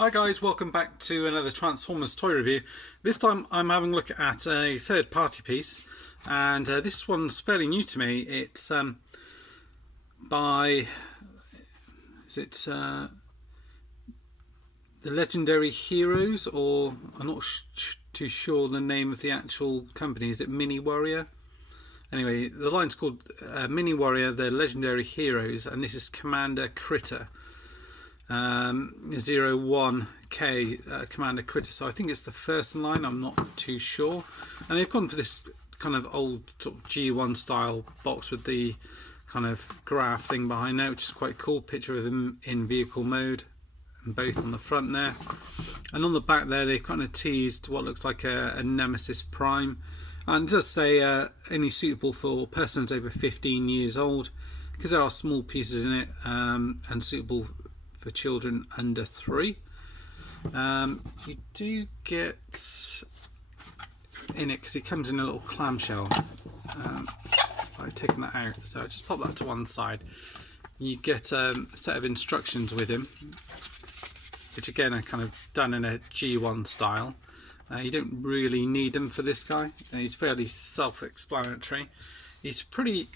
Hi guys, welcome back to another Transformers toy review. This time I'm having a look at a third-party piece, and this one's fairly new to me. It's by the Legendary Heroes, or I'm not too sure the name of the actual company. Is it Mini Warrior? Anyway, the line's called Mini Warrior, the Legendary Heroes, and this is Commander Critter. 01K Commander Critter, so I think it's the first in line, I'm not too sure. And they've gone for this kind of old sort of G1 style box with the kind of graph thing behind there, which is quite cool. Picture of them in vehicle mode, and both on the front there. And on the back there, they've kind of teased what looks like a Nemesis Prime. And it does say only suitable for persons over 15 years old, because there are small pieces in it, and suitable for children under 3. You do get in it, because it comes in a little clamshell. I've taken that out, so I just pop that to one side. You get a set of instructions with him, which again are kind of done in a G1 style. You don't really need them for this guy. He's fairly self-explanatory. He's pretty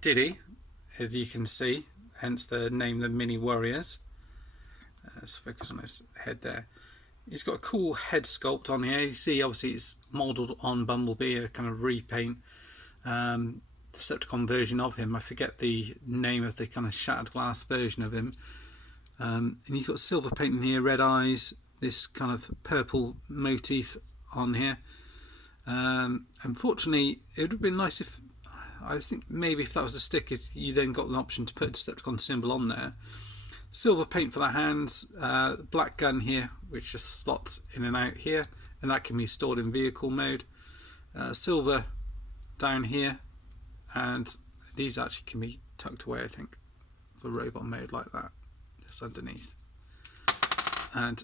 diddy, as you can see, hence the name, the Mini Warriors. Let's focus on his head there. He's got a cool head sculpt on here. You see, obviously, it's modelled on Bumblebee, a kind of repaint Decepticon version of him. I forget the name of the kind of shattered glass version of him. And he's got silver paint in here, red eyes, this kind of purple motif on here. Unfortunately, it would have been nice if, I think maybe if that was a stick, you then got an option to put a Decepticon symbol on there. Silver paint for the hands, black gun here, which just slots in and out here, and that can be stored in vehicle mode. Silver down here, and these actually can be tucked away, I think, for robot mode like that, just underneath. And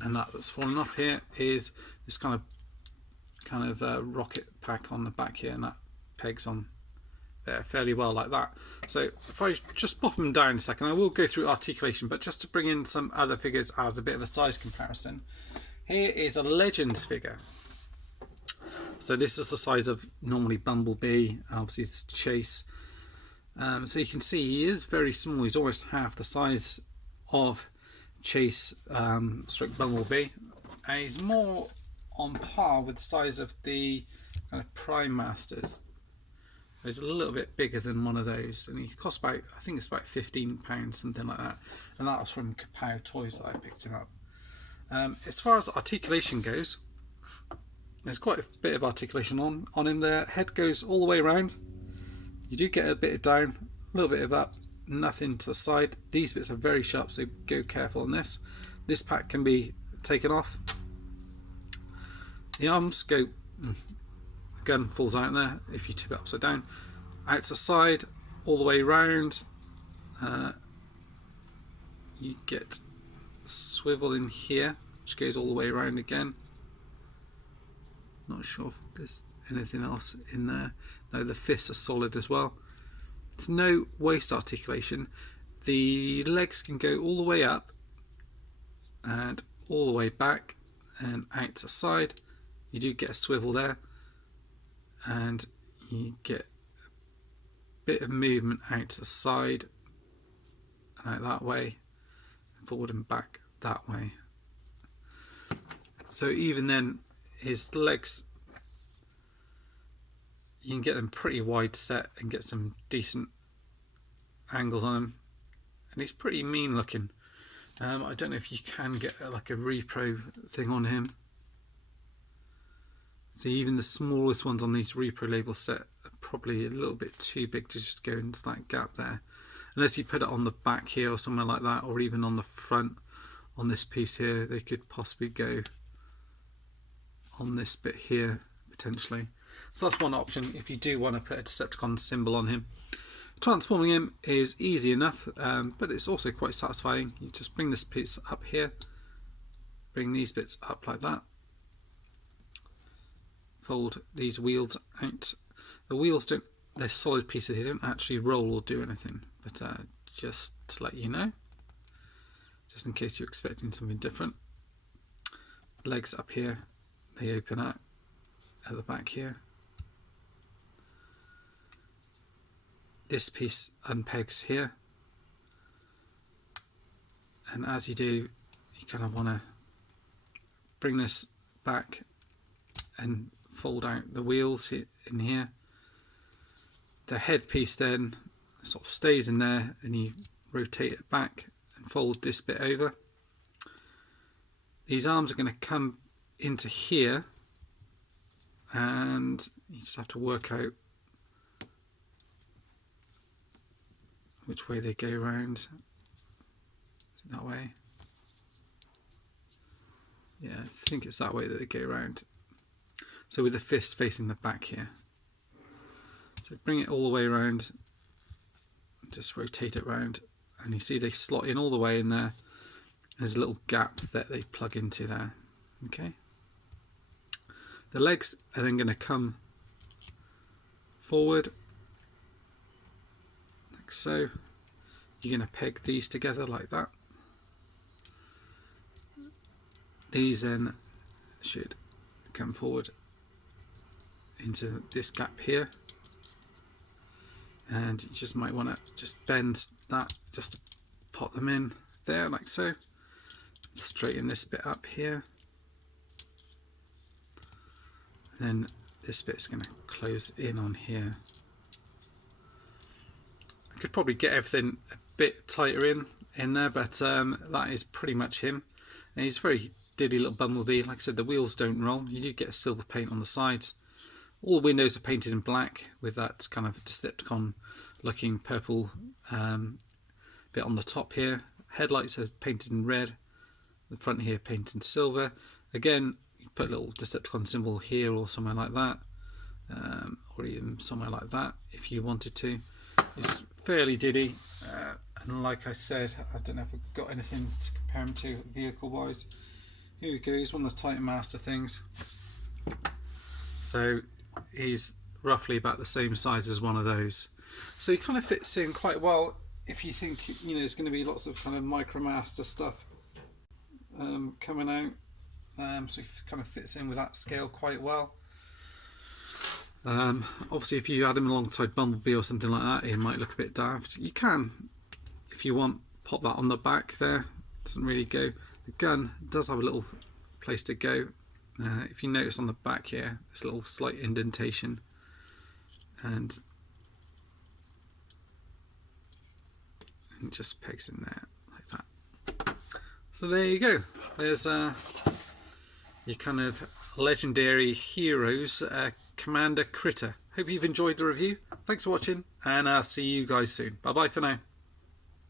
that's fallen off here is this kind of rocket pack on the back here, and that pegs on there fairly well like that. So if I just pop them down a second, I will go through articulation, but just to bring in some other figures as a bit of a size comparison, here is a Legends figure. So this is the size of normally Bumblebee, obviously it's Chase. So you can see he is very small. He's almost half the size of Chase stroke Bumblebee. And he's more on par with the size of the kind of Prime Masters. He's a little bit bigger than one of those, and he costs about, I think it's about £15, something like that. And that was from Kapow Toys that I picked him up. As far as articulation goes, there's quite a bit of articulation on him. The head goes all the way around. You do get a bit of down, a little bit of up, nothing to the side. These bits are very sharp, so go careful on this. This pack can be taken off. The arms go, gun falls out there if you tip it upside down, out to the side, all the way round. You get swivel in here, which goes all the way around again. Not sure if there's anything else in there. No, the fists are solid as well. There's no waist articulation. The legs can go all the way up and all the way back and out to the side. You do get a swivel there, and you get a bit of movement out to the side and out that way, forward and back that way. So even then, his legs, you can get them pretty wide set and get some decent angles on him, and he's pretty mean looking. I don't know if you can get like a repro thing on him. See, even the smallest ones on these repro label set are probably a little bit too big to just go into that gap there, unless you put it on the back here or somewhere like that, or even on the front on this piece here. They could possibly go on this bit here potentially. So that's one option if you do want to put a Decepticon symbol on him. Transforming him is easy enough, but it's also quite satisfying. You just bring this piece up here, bring these bits up like that, fold these wheels out. The wheels don't, they're solid pieces, they don't actually roll or do anything, but just to let you know, just in case you're expecting something different. Legs up here, they open out at the back here. This piece unpegs here, and as you do, you kind of want to bring this back and fold out the wheels in here. The head piece then sort of stays in there, and you rotate it back and fold this bit over. These arms are going to come into here, and you just have to work out which way they go round. That way. Yeah, I think it's that way that they go round. So with the fist facing the back here. So bring it all the way around, just rotate it round, and you see they slot in all the way in there. There's a little gap that they plug into there. Okay. The legs are then going to come forward, like so. You're going to peg these together like that. These then should come forward into this gap here, and you just might want to just bend that just to pop them in there like so. Straighten this bit up here, and then this bit's going to close in on here. I could probably get everything a bit tighter in there, but that is pretty much him. And he's a very dilly little Bumblebee. Like I said, the wheels don't roll. You do get silver paint on the sides. All the windows are painted in black with that kind of Decepticon looking purple bit on the top here. Headlights are painted in red. The front here painted in silver. Again, you put a little Decepticon symbol here or somewhere like that, or even somewhere like that if you wanted to. It's fairly diddy, and like I said, I don't know if I've got anything to compare him to vehicle wise. Here we go, he's one of the Titan Master things. So he's roughly about the same size as one of those. So he kind of fits in quite well if you think, you know, there's going to be lots of kind of Micromaster stuff coming out. So he kind of fits in with that scale quite well. Obviously if you had him alongside Bumblebee or something like that, it might look a bit daft. You can, if you want, pop that on the back there. Doesn't really go. The gun does have a little place to go. If you notice on the back here, there's a little slight indentation, and it just pegs in there like that. So there you go. There's your kind of legendary heroes, Commander Critter. Hope you've enjoyed the review. Thanks for watching, and I'll see you guys soon. Bye bye for now.